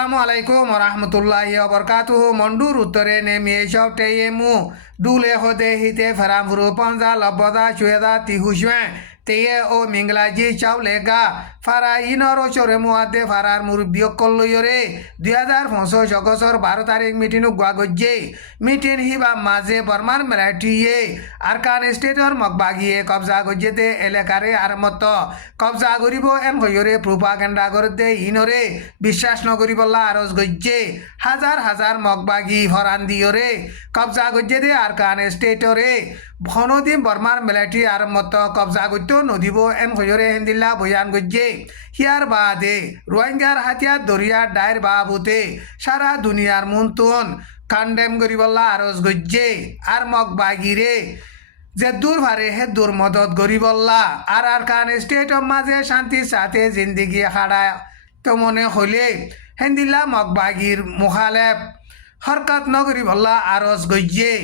আসসালামু আলাইকুম রহমতুল্লাহি বরকাতুহু মন্ডুর উত্তরে নেমে সবটে মু দুলে হদে হিতে ফেরামফুরু পঞ্জা লব্বদা চুয়েদা তিহুসে তেয়ে ও মিংলাজি চাউলেগা ফারা ইনর চরে মুয়াদে ফারার মুরব্বী কল্লয়রে 2025 অগস্টর 12 তারিখ মিটিং গুয়াগজ্জে মিটিং হিবা মাঝে বর্মার মেলাটিয়ে আরকান স্টেটর মগবাগিয়ে কবজা গজ্জেতে এলাকারে আর মত কবজা করিব এন হইরে প্রোপাগান্ডা করতে ইনরে বিশ্বাস নগরিবল্লা আরজ গজ্জে হাজার হাজার মগবাগি হরান দিয়রে কবজা গজ্জেতে আরকান স্টেটরে ভনদিন বর্মার মেলাটি আর মত কবজা করতে নদিব এন হইরে হেন্দিল্লা বয়ান গজ্জে হিয়ার বাদে রোহিঙ্গার হাতিয়ার দরিয়ার ডায়ের বাবুতে সারা দুনিয়ার মুনতুন কান্ডেম গরিবল্লা আরজ গজ্জে আর মগবাগিরে যে দূর ভারে হে দূর মদত গরিবল্লা আর আরকান স্টেটর মাঝে শান্তির সাথে জিন্দিগি হারায় তো মনে হইলে হেন্দিল্লা মগবাগির মুখালেফ হরকত নগরিবল্লা আরজ গজ্জে